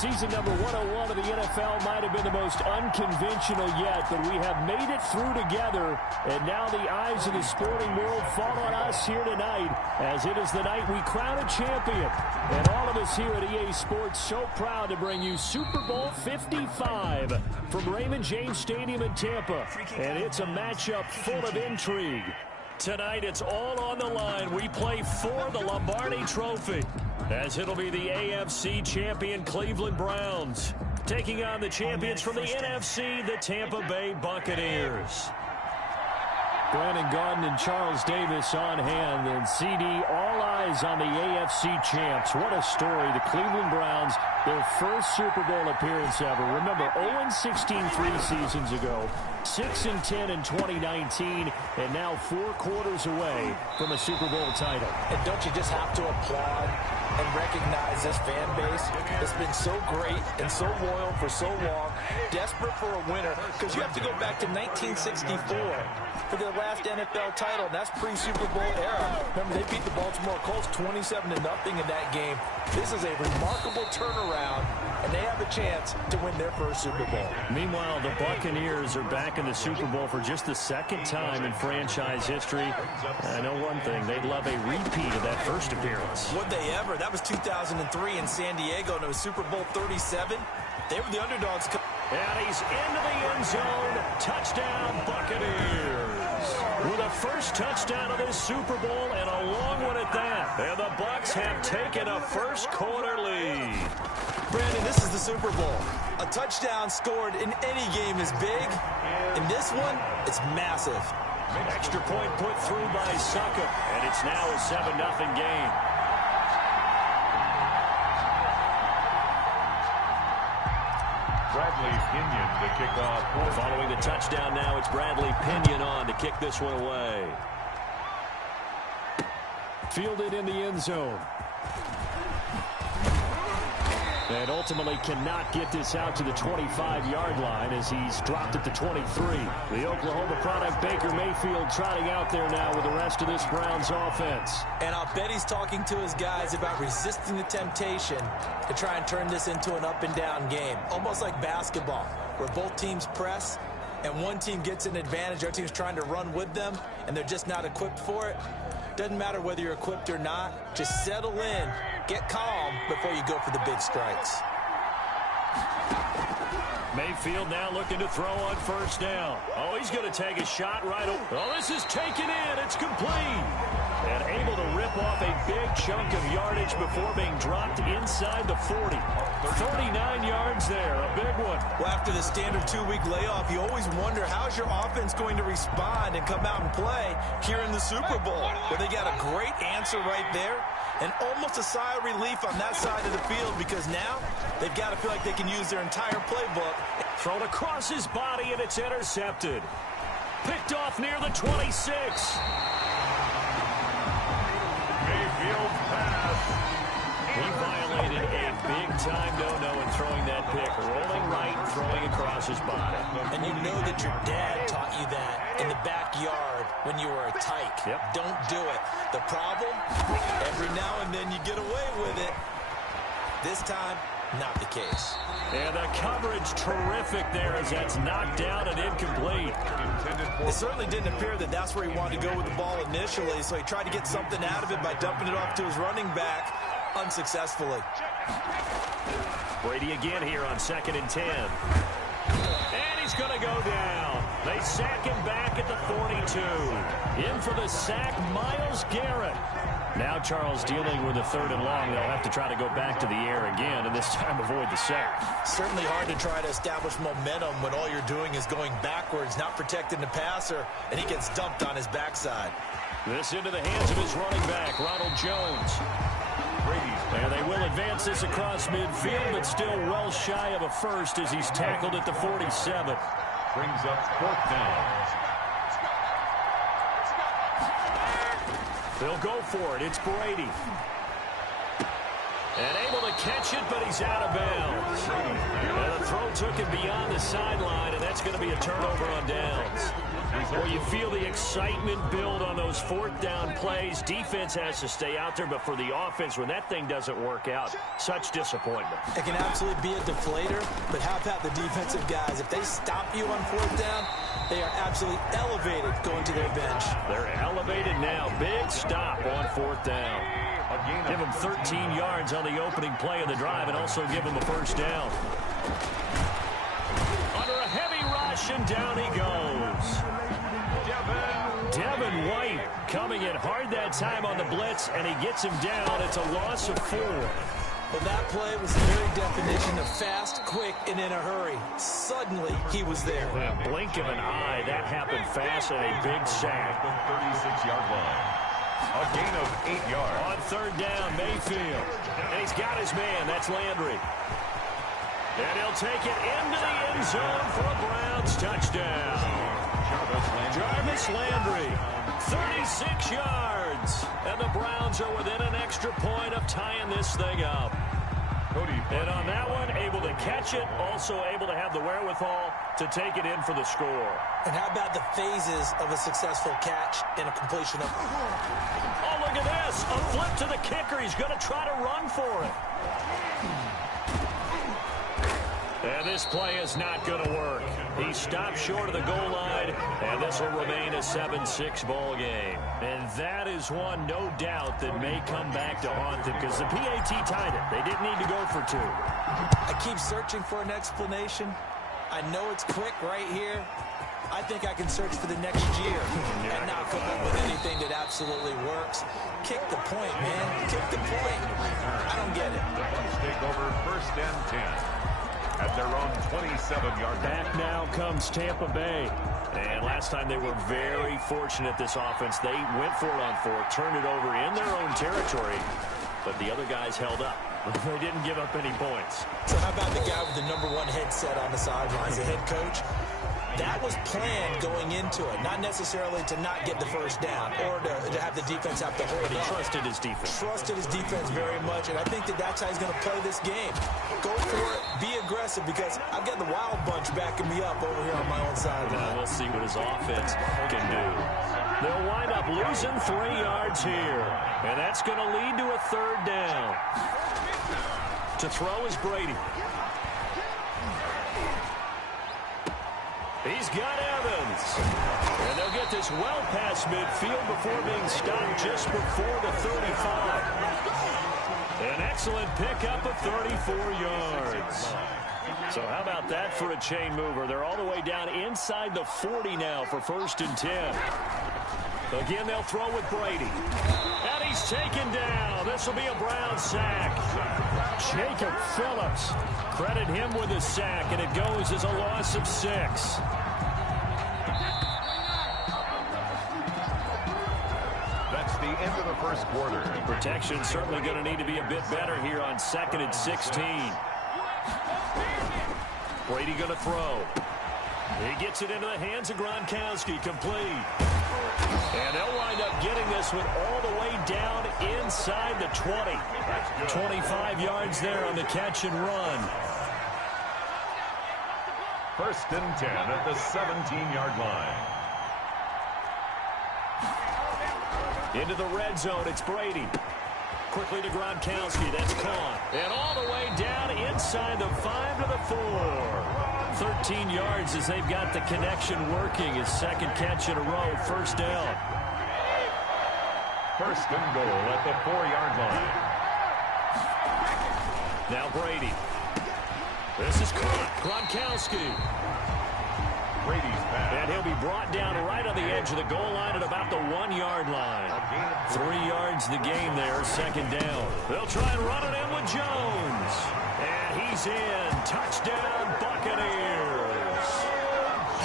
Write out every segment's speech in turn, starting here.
Season number 101 of the NFL might have been the most unconventional yet, but we have made it through together, and now the eyes of the sporting world fall on us here tonight, as it is the night we crown a champion. And all of us here at EA Sports so proud to bring you Super Bowl 55 from Raymond James Stadium in Tampa, and it's a matchup full of intrigue. Tonight, it's all on the line. We play for the Lombardi Trophy, as it'll be the AFC champion Cleveland Browns taking on the champions from the NFC, the Tampa Bay Buccaneers. Brandon Gaudin and Charles Davis on hand, and CD, all eyes on the AFC champs. What a story. The Cleveland Browns, their first Super Bowl appearance ever. Remember, 0-16 3 seasons ago, 6-10 in 2019, and now 4 quarters away from a Super Bowl title. And don't you just have to applaud and recognize this fan base that's been so great and so loyal for so long, desperate for a winner, because you have to go back to 1964 for their last NFL title, and that's pre-Super Bowl era. Remember, they beat the Baltimore Colts 27-0 in that game. This is a remarkable turnaround, and they have a chance to win their first Super Bowl. Meanwhile, the Buccaneers are back in the Super Bowl for just the second time in franchise history. I know one thing, they'd love a repeat of that first appearance. Would they ever? That was 2003 in San Diego, and it was Super Bowl 37. They were the underdogs. And he's into the end zone. Touchdown, Buccaneers. With a first touchdown of this Super Bowl, and a long one at that. And the Bucs have taken a first quarter lead. Brandon, this is the Super Bowl. A touchdown scored in any game is big. In this one, it's massive. Extra point put through by Suckup, and it's now a 7-0 game. Bradley Pinion to kick off. Following the touchdown now, it's Bradley Pinion on to kick this one away. Fielded in the end zone. And ultimately cannot get this out to the 25-yard line as he's dropped at the 23. The Oklahoma product, Baker Mayfield, trotting out there now with the rest of this Browns offense. And I'll bet he's talking to his guys about resisting the temptation to try and turn this into an up-and-down game. Almost like basketball, where both teams press, and one team gets an advantage, our team's trying to run with them, and they're just not equipped for it. Doesn't matter whether you're equipped or not. Just settle in, get calm before you go for the big strikes. Mayfield now looking to throw on first down. Oh, he's going to take a shot right over. Oh, this is taken in. It's complete. And able to rip off a big chunk of yardage before being dropped inside the 40. 39 yards there, a big one. Well, after the standard 2-week layoff, you always wonder how's your offense going to respond and come out and play here in the Super Bowl. Well, they got a great answer right there, and almost a sigh of relief on that side of the field, because now they've got to feel like they can use their entire playbook. Thrown across his body, and it's intercepted. Picked off near the 26. Mayfield pass. He violated a big-time no-no in throwing that pick. Rolling right, throwing across his body. And you know that your dad taught you that in the backyard when you were a tyke. Yep. Don't do it. The problem, every now and then you get away with it. This time, not the case. And the coverage terrific there as that's knocked down and incomplete. It certainly didn't appear that that's where he wanted to go with the ball initially, so he tried to get something out of it by dumping it off to his running back unsuccessfully. Brady again here on 2nd and 10. And he's going to go down. They sack him back at the 42. In for the sack, Myles Garrett. Now Charles dealing with a 3rd and long. They'll have to try to go back to the air again, and this time avoid the sack. Certainly hard to try to establish momentum when all you're doing is going backwards, not protecting the passer, and he gets dumped on his backside. This into the hands of his running back, Ronald Jones. And they will advance this across midfield, but still well shy of a first as he's tackled at the 47. Brings up 4th down. They'll go for it. It's Brady. And able to catch it, but he's out of bounds. And the throw took him beyond the sideline, and that's going to be a turnover on downs. Well, you feel the excitement build on those fourth down plays. Defense has to stay out there, but for the offense, when that thing doesn't work out, such disappointment. It can absolutely be a deflator, but how about the defensive guys? If they stop you on fourth down, they are absolutely elevated going to their bench. They're elevated now. Big stop on fourth down. Give them 13 yards on the opening play of the drive and also give them a first down. Under a heavy rush, and down he goes. Devin White coming in hard that time on the blitz, and he gets him down. It's a loss of 4. Well, that play was the very definition of fast, quick, and in a hurry. Suddenly, he was there. A blink of an eye, that happened fast, and a big sack. The 36-yard line. A gain of 8 yards. On third down, Mayfield. And he's got his man. That's Landry. And he'll take it into the end zone for a Browns touchdown. Jarvis Landry, 36 yards. And the Browns are within an extra point of tying this thing up. And on that one, able to catch it, also able to have the wherewithal to take it in for the score. And how about the phases of a successful catch and a completion of... Oh, look at this. A flip to the kicker. He's going to try to run for it. And this play is not going to work. He stopped short of the goal line, and this will remain a 7-6 ball game. And that is one, no doubt, that may come back to haunt them because the PAT tied it. They didn't need to go for 2. I keep searching for an explanation. I know it's quick right here. I think I can search for the next year and not come up with anything that absolutely works. Kick the point, man. Kick the point. I don't get it. The Bucs take over first and 10 at their own 27-yard line. Back now comes Tampa Bay. And last time they were very fortunate, this offense. They went for it on 4, turned it over in their own territory, but the other guys held up. They didn't give up any points. So how about the guy with the #1 headset on the sidelines, the head coach? That was planned going into it, not necessarily to not get the first down or to have the defense have to hold But he up. trusted his defense. Trusted his defense very much, and I think that's how he's going to play this game. Go for it, be aggressive, because I've got the wild bunch backing me up over here on my own sideline. Now we'll see what his offense can do. They'll wind up losing 3 yards here, and that's going to lead to a third down. To throw is Brady. He's got Evans. And they'll get this well past midfield before being stopped just before the 35. An excellent pickup of 34 yards. So how about that for a chain mover? They're all the way down inside the 40 now for first and 10. Again, they'll throw with Brady. And he's taken down. This will be a Brown sack. Jacob Phillips. Credit him with a sack, and it goes as a loss of 6. That's the end of the first quarter. Protection certainly going to need to be a bit better here on 2nd and 16. Brady going to throw. He gets it into the hands of Gronkowski, complete. And they'll wind up getting this one all the way down inside the 20. 25 yards there on the catch and run. First and 10 at the 17-yard line. Into the red zone, it's Brady. Quickly to Gronkowski, that's caught. And all the way down inside the 5 to the 4. 13 yards as they've got the connection working. His second catch in a row, first down. First and goal at the 4-yard line. Now Brady. This is caught. Gronkowski. Brady's pass. And he'll be brought down right on the edge of the goal line at about the 1-yard line. 3 yards the game there, second down. They'll try and run it in with Jones. And he's in. Touchdown, Buccaneers.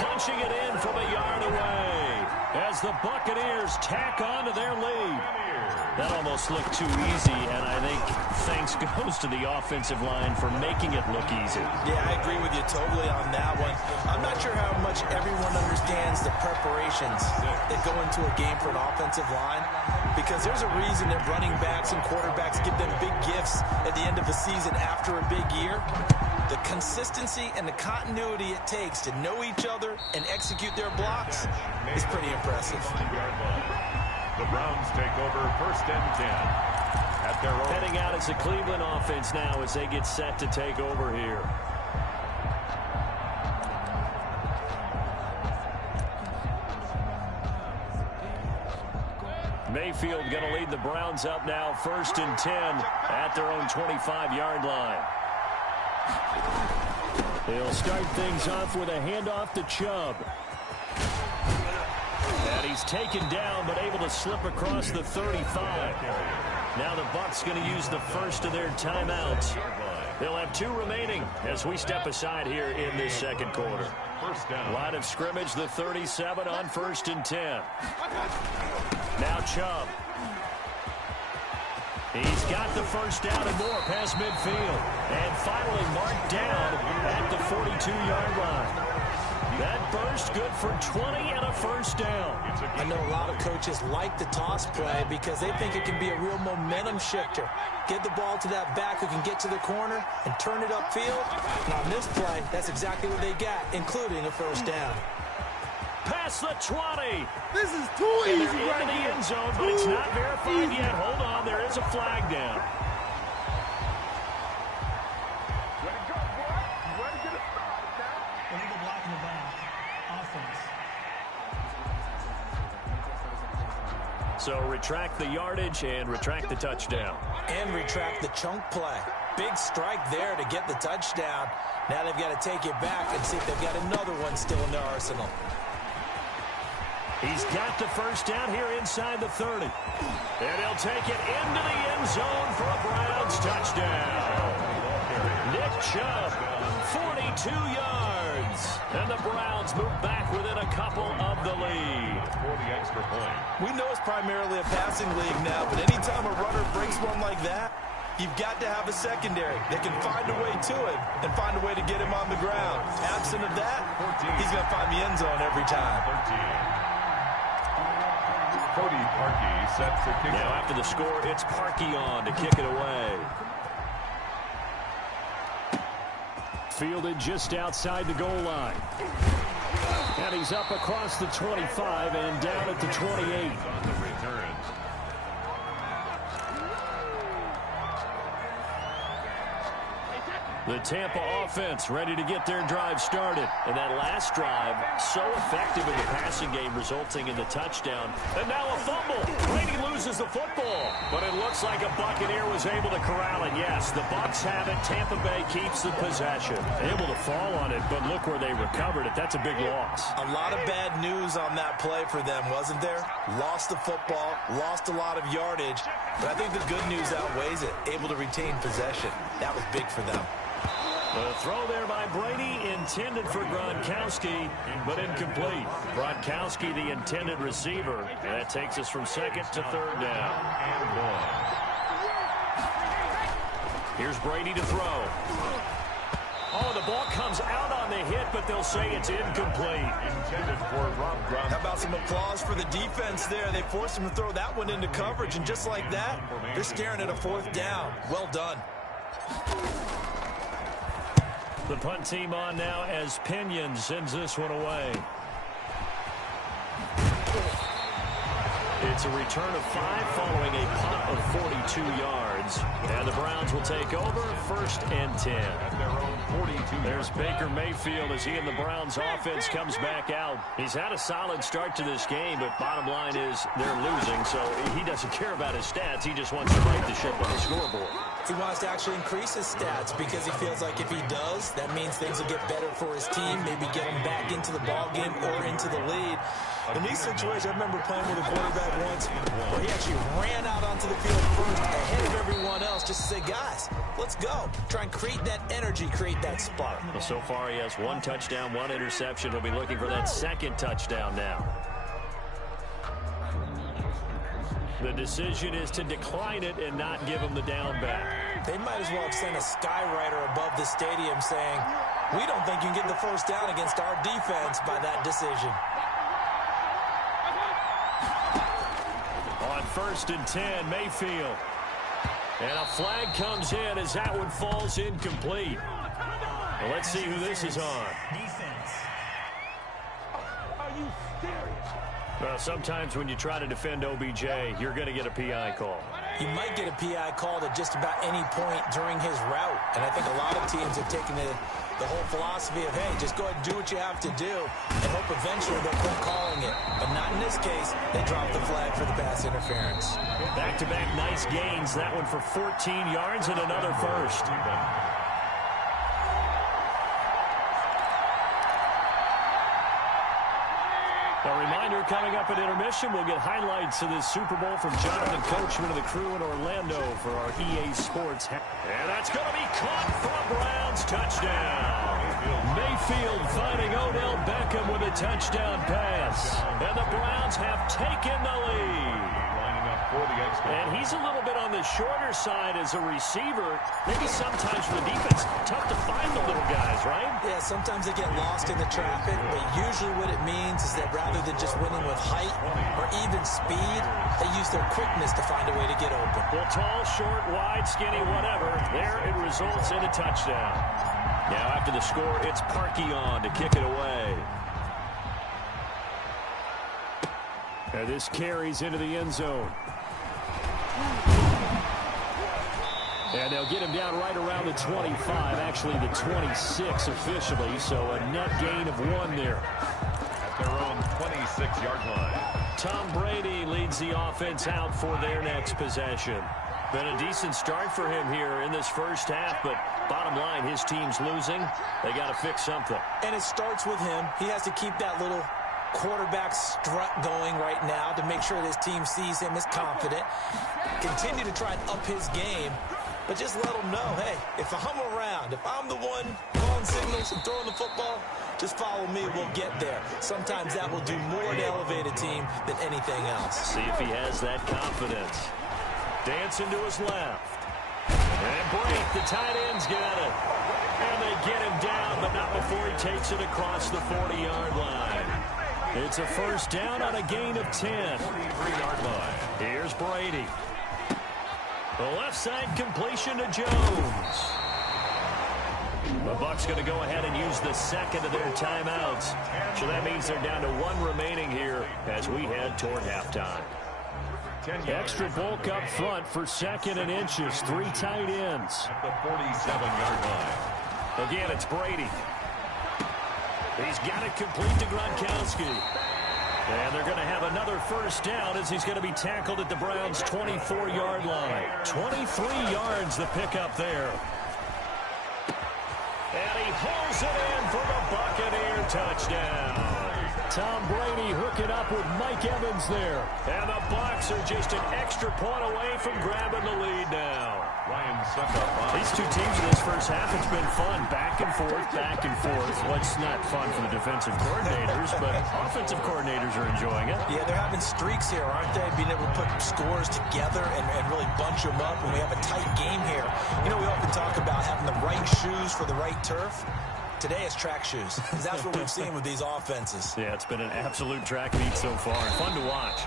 Punching it in from a yard away as the Buccaneers tack on to their lead. That almost looked too easy, and I think thanks goes to the offensive line for making it look easy. Yeah, I agree with you totally on that one. I'm not sure how much everyone understands the preparations that go into a game for an offensive line. because there's a reason that running backs and quarterbacks give them big gifts at the end of the season after a big year. The consistency and the continuity it takes to know each other and execute their blocks is pretty impressive. The Browns take over 1st and 10 at their own. Heading out as the Cleveland offense now as they get set to take over here. Mayfield going to lead the Browns up now, 1st and 10 at their own 25-yard line. They'll start things off with a handoff to Chubb. And he's taken down but able to slip across the 35. Now the Bucs going to use the first of their timeouts. They'll have 2 remaining as we step aside here in this second quarter. Line of scrimmage, the 37 on 1st and 10. Now Chubb. He's got the first down and more past midfield. And finally marked down at the 42-yard line. That burst good for 20 and a first down. I know a lot of coaches like the toss play because they think it can be a real momentum shifter. Get the ball to that back who can get to the corner and turn it upfield. And on this play, that's exactly what they got, including a first down. Past the 20. This is too easy right into the here. end zone, but it's not verified yet. Hold on, there is a flag down. Illegal blocking the back. Offense. So retract the yardage and retract the touchdown. And retract the chunk play. Big strike there to get the touchdown. Now they've got to take it back and see if they've got another one still in their arsenal. He's got the first down here inside the 30. And he'll take it into the end zone for a Browns touchdown. Nick Chubb, 42 yards. And the Browns move back within a couple of the lead. For the extra point. We know it's primarily a passing league now, but anytime a runner breaks one like that, you've got to have a secondary that can find a way to it and find a way to get him on the ground. Absent of that, he's going to find the end zone every time. 13. Cody Parkey sets the kick. Now after the score, it's Parkey on to kick it away. Fielded just outside the goal line. And he's up across the 25 and down at the 28. On the returns. The Tampa offense ready to get their drive started. And that last drive, so effective in the passing game, resulting in the touchdown. And now a fumble. Brady loses the football. But it looks like a Buccaneer was able to corral it. Yes, the Bucs have it. Tampa Bay keeps the possession. Able to fall on it, but look where they recovered it. That's a big loss. A lot of bad news on that play for them, wasn't there? Lost the football, lost a lot of yardage. But I think the good news outweighs it. Able to retain possession. That was big for them. The throw there by Brady, intended for Gronkowski, but incomplete. Gronkowski, the intended receiver. And that takes us from second to third down. And 1. Here's Brady to throw. Oh, the ball comes out on the hit, but they'll say it's incomplete. Intended for Rob Gronkowski. How about some applause for the defense there? They forced him to throw that one into coverage, and just like that, they're staring at a 4th down. Well done. The punt team on now as Pinion sends this one away. It's a return of 5 following a punt of 42 yards. And the Browns will take over 1st and 10. At their own 42. There's Baker Mayfield as he and the Browns offense comes back out. He's had a solid start to this game, but bottom line is they're losing, so he doesn't care about his stats. He just wants to right the ship on the scoreboard. He wants to actually increase his stats because he feels like if he does, that means things will get better for his team, maybe get him back into the ball game or into the lead. In these situations, I remember playing with a quarterback once where he actually ran out onto the field first ahead of everyone else just to say, guys, let's go. Try and create that energy, create that spark. Well, so far he has 1 touchdown, 1 interception. He'll be looking for that 2nd touchdown now. The decision is to decline it and not give him the down back. They might as well have sent a skywriter above the stadium saying, we don't think you can get the first down against our defense by that decision. On 1st and 10, Mayfield. And a flag comes in as that one falls incomplete. Well, let's see who this is on. Defense. Are you serious? Well, sometimes when you try to defend OBJ, you're going to get a PI call. You might get a PI called at just about any point during his route. And I think a lot of teams have taken the whole philosophy of, hey, just go ahead and do what you have to do and hope eventually they'll quit calling it. But not in this case. They dropped the flag for the pass interference. Back-to-back nice gains. That one for 14 yards and another first. A reminder, coming up at intermission, we'll get highlights of this Super Bowl from Jonathan Coachman of the crew in Orlando for our EA Sports. And that's going to be caught for a Browns touchdown. Mayfield finding Odell Beckham with a touchdown pass. And the Browns have taken the lead. And he's a little bit on the shorter side as a receiver. Maybe sometimes for the defense, tough to find the little guys, right? Yeah, sometimes they get lost in the traffic, but usually what it means is that rather than just winning with height or even speed, they use their quickness to find a way to get open. Well, tall, short, wide, skinny, whatever, there it results in a touchdown. Now after the score, it's Parkey on to kick it away. And this carries into the end zone. And they'll get him down right around the 25, actually the 26 officially, so a net gain of 1 there. At their own 26-yard line. Tom Brady leads the offense out for their next possession. Been a decent start for him here in this first half, but bottom line, his team's losing. They got to fix something. And it starts with him. He has to keep that little quarterback strut going right now to make sure that his team sees him as confident. Continue to try and up his game, but just let him know, hey, if I'm around, if I'm the one calling signals and throwing the football, just follow me, we'll get there. Sometimes that will do more to elevate a team than anything else. See if he has that confidence. Dancing to his left. And break, the tight end's got it. And they get him down, but not before he takes it across the 40-yard line. It's a first down on a gain of 10. 43-yard line. Here's Brady. The left side completion to Jones. The Bucs going to go ahead and use the second of their timeouts. So that means they're down to 1 remaining here as we head toward halftime. Extra bulk up front for 2nd and inches. 3 tight ends. At the 47-yard line. Again, it's Brady. He's got it complete to Gronkowski. And they're going to have another first down as he's going to be tackled at the Browns' 24-yard line. 23 yards the pickup there. And he holds it in for the Buccaneer touchdown. Tom Brady hooking up with Mike Evans there. And the Bucs are just an extra point away from grabbing the lead now. These two teams in this first half, it's been fun. Back and forth, back and forth. Well, it's not fun for the defensive coordinators, but offensive coordinators are enjoying it. Yeah, they're having streaks here, aren't they? Being able to put scores together and really bunch them up when we have a tight game here. You know, we often talk about having the right shoes for the right turf. Today it's track shoes. That's what we've seen with these offenses. Yeah, it's been an absolute track meet so far. Fun to watch.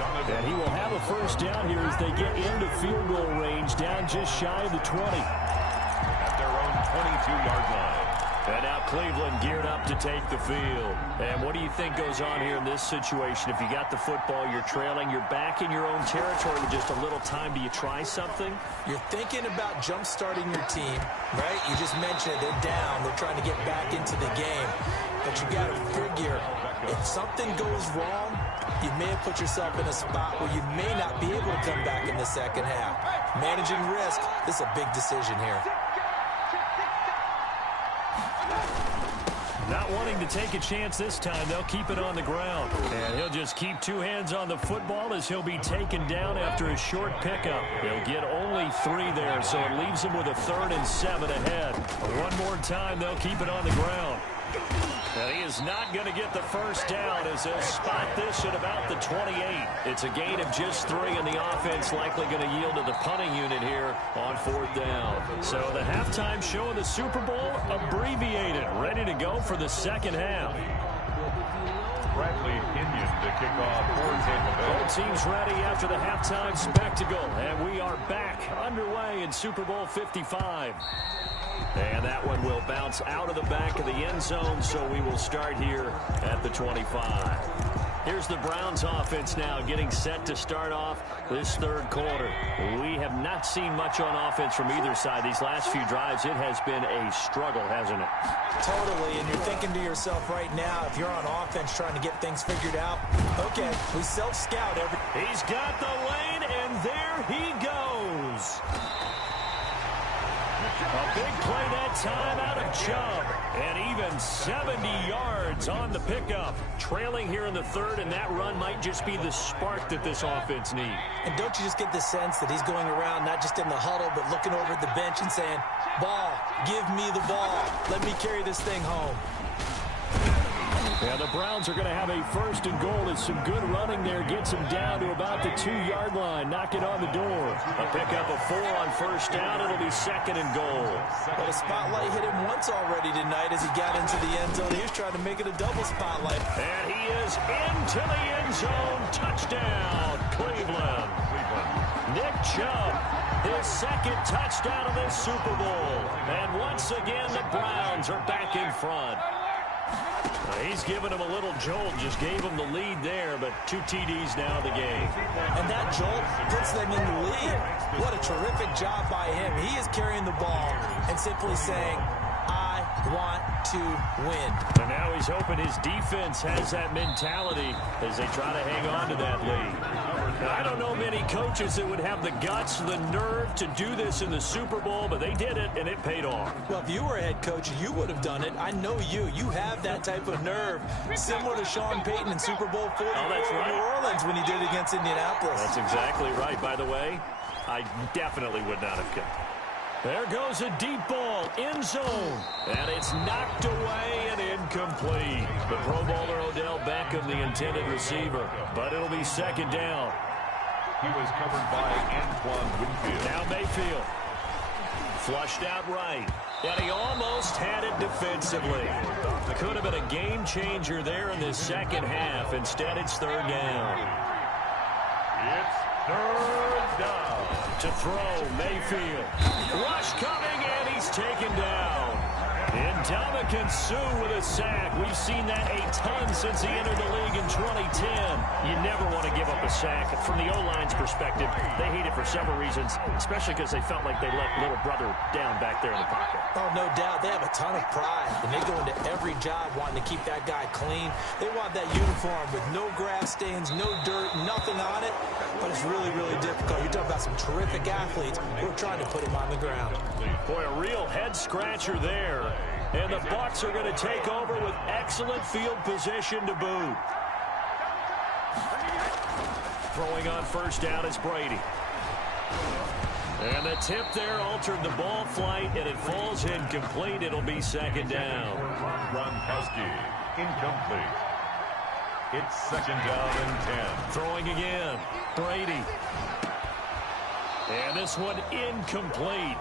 And he will have a first down here as they get into field goal range, down just shy of the 20. At their own 22-yard line. And now Cleveland geared up to take the field. And what do you think goes on here in this situation? If you got the football, you're trailing, you're back in your own territory with just a little time. Do you try something? You're thinking about jump-starting your team, right? You just mentioned it. They're down. They're trying to get back into the game. But you got to figure, if something goes wrong, you may have put yourself in a spot where you may not be able to come back in the second half. Managing risk, this is a big decision here. Not wanting to take a chance this time, they'll keep it on the ground. And he'll just keep 2 hands on the football as he'll be taken down after a short pickup. He'll get only 3 there, so it leaves him with a 3rd and 7 ahead. One more time, they'll keep it on the ground. And he is not going to get the first down as they'll spot this at about the 28. It's a gain of just 3, and the offense likely going to yield to the punting unit here on 4th down. So the halftime show of the Super Bowl abbreviated, ready to go for the second half. Bradley Pinion to kick off for Tampa Bay. Both teams ready after the halftime spectacle, and we are back underway in Super Bowl 55. And that one will bounce out of the back of the end zone, so we will start here at the 25. Here's the Browns offense now getting set to start off this third quarter. We have not seen much on offense from either side. These last few drives, it has been a struggle, hasn't it? Totally, and you're thinking to yourself right now, if you're on offense trying to get things figured out, okay, we self-scout every... He's got the lane, and there he goes. A big play that time out of Chubb, and even 70 yards on the pickup. Trailing here in the third, and that run might just be the spark that this offense needs. And don't you just get the sense that he's going around, not just in the huddle, but looking over at the bench and saying, ball, give me the ball. Let me carry this thing home. Yeah, the Browns are going to have a first and goal. It's some good running there. Gets him down to about the 2-yard line. Knocking on the door. A pickup of 4 on first down. It'll be second and goal. Well, the spotlight hit him once already tonight as he got into the end zone. He was trying to make it a double spotlight. And he is into the end zone. Touchdown, Cleveland. Nick Chubb, his second touchdown of this Super Bowl. And once again, the Browns are back in front. He's given him a little jolt, just gave him the lead there, but 2 TDs now in the game. And that jolt puts them in the lead. What a terrific job by him. He is carrying the ball and simply saying, I want to win. And now he's hoping his defense has that mentality as they try to hang on to that lead. Now, I don't know many coaches that would have the guts, the nerve to do this in the Super Bowl, but they did it, and it paid off. Well, if you were a head coach, you would have done it. I know you. You have that type of nerve, similar to Sean Payton in Super Bowl 44 in New Orleans when he did it against Indianapolis. That's exactly right. By the way, I definitely would not have kicked. There goes a deep ball, end zone, and it's knocked away and incomplete. The Pro Bowler Odell Beckham, the intended receiver, but it'll be second down. He was covered by Antoine Winfield. Now Mayfield. Flushed out right. And he almost had it defensively. Could have been a game changer there in this second half. Instead, it's third down. It's third down. To throw, Mayfield. Rush coming, and he's taken down. Ndamukong Suh with a sack. We've seen that a ton since he entered the league in 2010. You never want to give up a sack. From the O-line's perspective, they hate it for several reasons, especially because they felt like they let little brother down back there in the pocket. Oh, no doubt. They have a ton of pride, and they go into every job wanting to keep that guy clean. They want that uniform with no grass stains, no dirt, nothing on it, but it's really, really difficult. You're talking about some terrific athletes who are trying to put him on the ground. Boy, a real head-scratcher there. And the Bucs are going to take over with excellent field position to boot. Throwing on first down is Brady. And the tip there altered the ball flight, and it falls incomplete. It'll be second down. Gronkowski, incomplete. It's second down and 10. Throwing again, Brady. And this one incomplete.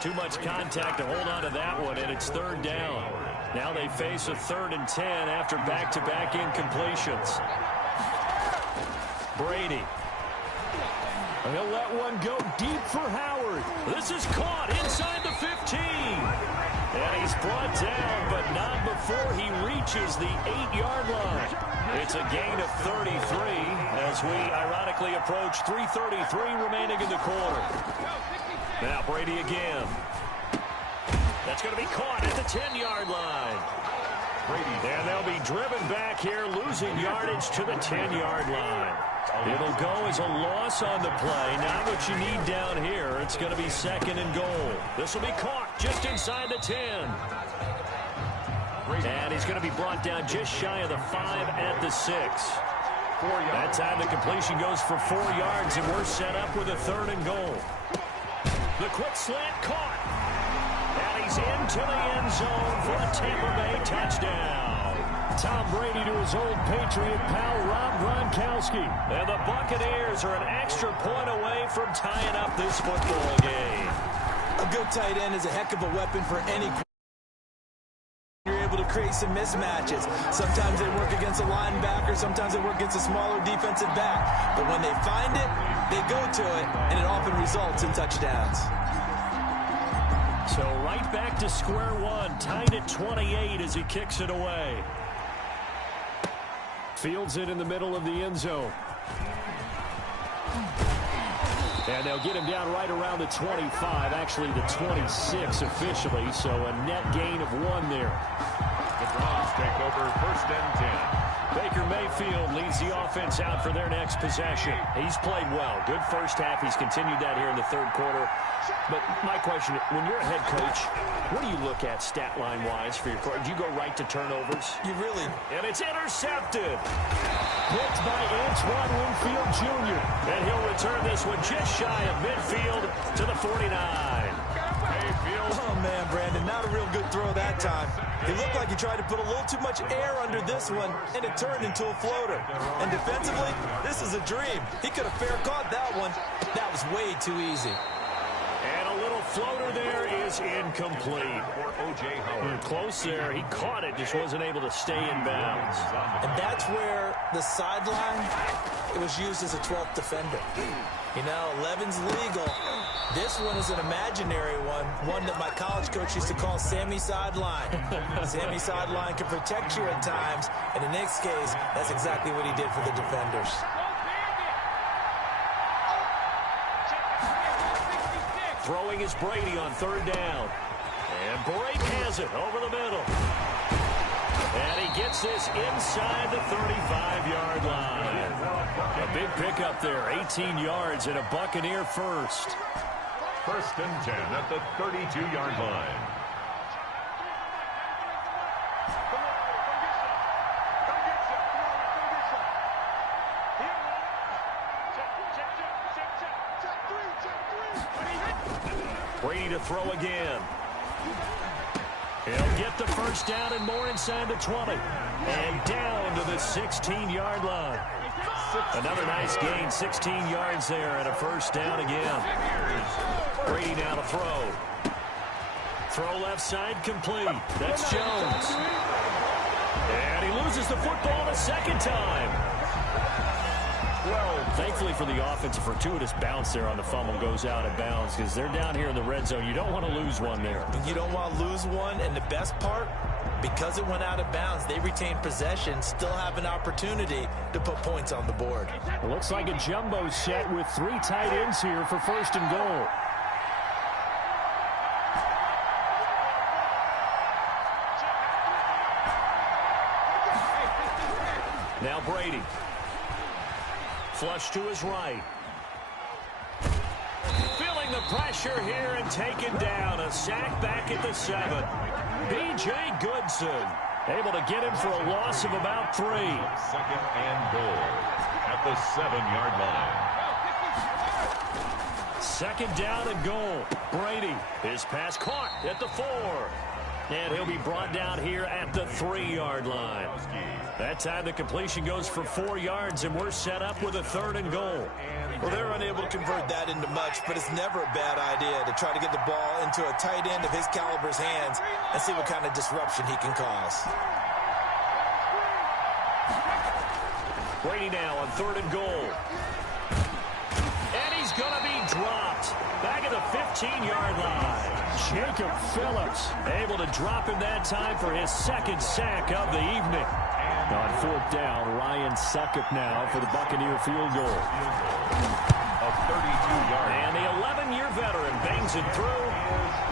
Too much contact to hold on to that one, and it's third down. Now they face a 3rd and 10 after back-to-back incompletions. Brady. He'll let one go deep for Howard. This is caught inside the 15. And he's brought down, but not before he reaches the 8-yard line. It's a gain of 33 as we ironically approach 3:33 remaining in the quarter. Now Brady again. That's going to be caught at the 10-yard line. Brady. And they'll be driven back here, losing yardage to the 10-yard line. It'll go as a loss on the play. Not what you need down here. It's going to be second and goal. This will be caught just inside the 10. And he's going to be brought down just shy of the 5 at the 6. That time the completion goes for 4 yards, and we're set up with a 3rd and goal. The quick slant caught. And he's into the end zone for a Tampa Bay touchdown. Tom Brady to his old Patriot pal, Rob Gronkowski. And the Buccaneers are an extra point away from tying up this football game. A good tight end is a heck of a weapon for any. You're able to create some mismatches. Sometimes they work against a linebacker, sometimes they work against a smaller defensive back. But when they find it, they go to it, and it often results in touchdowns. So right back to square one, tied at 28 as he kicks it away. Fields it in the middle of the end zone. And they'll get him down right around the 25, actually the 26 officially, so a net gain of 1 there. The Browns take over 1st and 10. Baker Mayfield leads the offense out for their next possession. He's played well. Good first half. He's continued that here in the 3rd quarter. But my question, when you're a head coach, what do you look at stat line-wise for your quarter? Do you go right to turnovers? You really... And it's intercepted. Picked by Antoine Winfield Jr. And he'll return this one just shy of midfield to the 49. Oh, man, Brandon, not a real good throw that time. It looked like he tried to put a little too much air under this one, and it turned into a floater. And defensively, this is a dream. He could have fair caught that one. That was way too easy. And a little floater there is incomplete. Close there. He caught it, just wasn't able to stay in bounds. And that's where the sideline, it was used as a 12th defender. You know, 11's legal. This one is an imaginary one that my college coach used to call Sammy Sideline. Sammy Sideline can protect you at times, and in this case, that's exactly what he did for the defenders. Throwing is Brady on 3rd down. And Brady has it over the middle. And he gets this inside the 35-yard line. A big pickup there, 18 yards and a Buccaneer first. 1st and 10 at the 32-yard line. Brady to throw again. He'll get the first down and more inside the 20. And down to the 16-yard line. Another nice gain, 16 yards there and a first down again. Brady now to throw. Throw left side complete. That's Jones. And he loses the football the 2nd time. Well, thankfully for the offense, a fortuitous bounce there on the fumble goes out of bounds because they're down here in the red zone. You don't want to lose one there. You don't want to lose one, and the best part, because it went out of bounds, they retain possession, still have an opportunity to put points on the board. It looks like a jumbo set with 3 tight ends here for 1st and goal. Now Brady. Flush to his right. Feeling the pressure here and taken down. A sack back at the 7. B.J. Goodson able to get him for a loss of about 3. 2nd and goal at the 7-yard line. 2nd down and goal. Brady, his pass caught at the 4. And he'll be brought down here at the 3-yard line. That time the completion goes for 4 yards, and we're set up with a 3rd and goal. Well, they're unable to convert that into much, but it's never a bad idea to try to get the ball into a tight end of his caliber's hands and see what kind of disruption he can cause. Brady now on 3rd and goal. And he's going to be dropped. Back at the 15-yard line. Jacob Phillips able to drop him that time for his 2nd sack of the evening. On 4th down, Ryan Succop now for the Buccaneer field goal. A 32-yard. And the 11-year veteran bangs it through.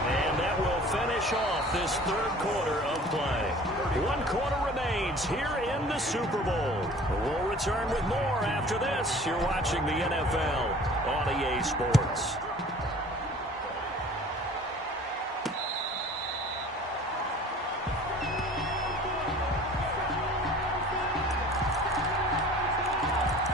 And that will finish off this 3rd quarter of play. 1 quarter remains here in the Super Bowl. We'll return with more after this. You're watching the NFL on EA Sports.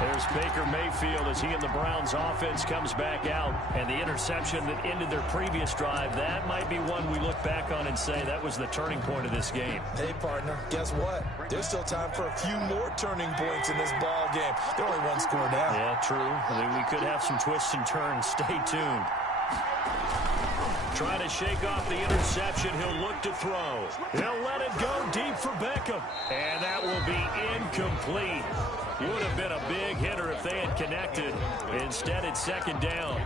There's Baker Mayfield as he and the Browns offense comes back out. And the interception that ended their previous drive, that might be one we look back on and say that was the turning point of this game. Hey, partner, guess what? There's still time for a few more turning points in this ball game. They're only 1 score down. Yeah, true. I mean, we could have some twists and turns. Stay tuned. Trying to shake off the interception. He'll look to throw. He'll let it go deep for Beckham. And that will be incomplete. Would have been a big hitter if they had connected. Instead, it's second down.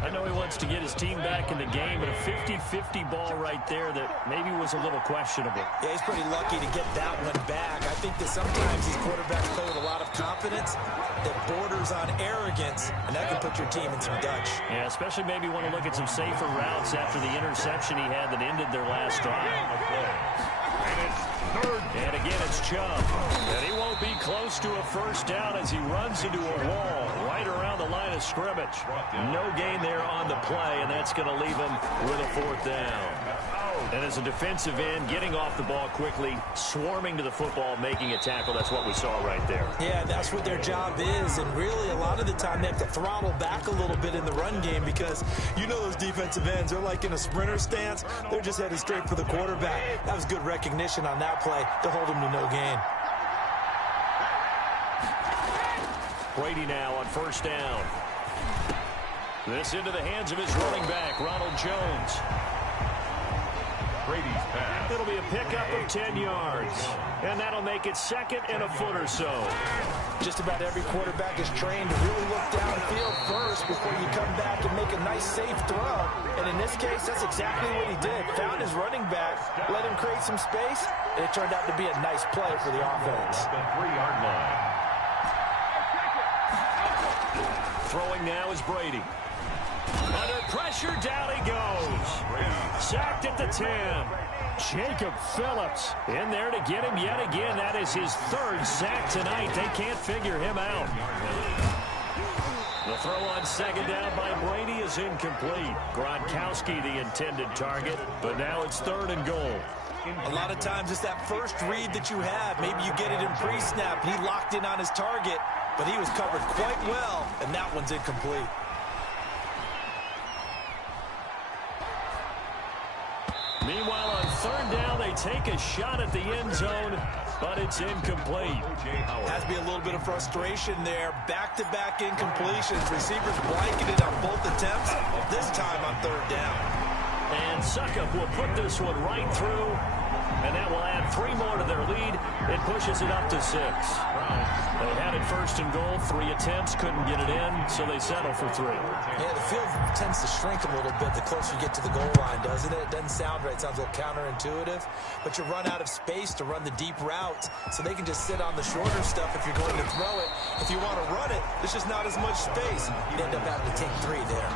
I know he wants to get his team back in the game, but a 50-50 ball right there that maybe was a little questionable. Yeah, he's pretty lucky to get that one back. I think that sometimes these quarterbacks play with a lot of confidence that borders on arrogance, and that can put your team in some Dutch. Yeah, especially maybe want to look at some safer routes after the interception he had that ended their last drive. And again, it's Chubb. And he won't be close to a first down as he runs into a wall right around the line of scrimmage. No gain there on the play, and that's going to leave him with a fourth down. And as a defensive end, getting off the ball quickly, swarming to the football, making a tackle, that's what we saw right there. Yeah, that's what their job is, and really a lot of the time they have to throttle back a little bit in the run game because you know those defensive ends, they're like in a sprinter stance. They're just headed straight for the quarterback. That was good recognition on that play to hold him to no gain. Brady now on first down. This into the hands of his running back, Ronald Jones. Brady's pass. It'll be a pickup of 10 yards. And that'll make it second and a foot or so. Just about every quarterback is trained to really look downfield first before you come back and make a nice, safe throw. And in this case, that's exactly what he did. Found his running back, let him create some space, and it turned out to be a nice play for the offense. The 3-yard line. Throwing now is Brady. Under pressure, down he goes. Sacked at the 10. Jacob Phillips in there to get him yet again. That is his third sack tonight. They can't figure him out. The throw on second down by Brady is incomplete. Gronkowski the intended target, but now it's third and goal. A lot of times it's that first read that you have. Maybe you get it in pre-snap. He locked in on his target, but he was covered quite well, and that one's incomplete. Meanwhile, on third down, they take a shot at the end zone, but it's incomplete. Has to be a little bit of frustration there. Back-to-back incompletions. Receivers blanketed on both attempts, this time on third down. And Suckup will put this one right through, and that will add 3 more to their lead. It pushes it up to 6. They had it first and goal, 3 attempts, couldn't get it in, so they settle for 3. Yeah, the field tends to shrink a little bit the closer you get to the goal line, doesn't it? It doesn't sound right. It sounds a little counterintuitive, but you run out of space to run the deep routes, so they can just sit on the shorter stuff if you're going to throw it. If you want to run it, there's just not as much space. You end up having to take 3 there.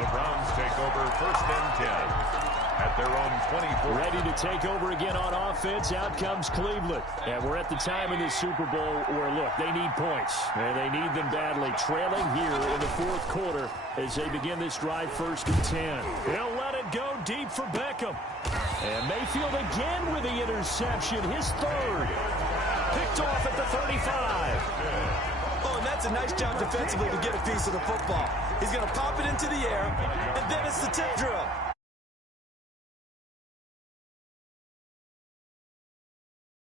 The Browns take over first and 10. At their own 24. Ready to take over again on offense. Out comes Cleveland. And we're at the time in the Super Bowl where, look, they need points. And they need them badly. Trailing here in the fourth quarter as they begin this drive first and 10. He'll let it go deep for Beckham. And Mayfield again with the interception. His third. Picked off at the 35. Oh, and that's a nice job defensively to get a piece of the football. He's going to pop it into the air, and then it's the tip drill.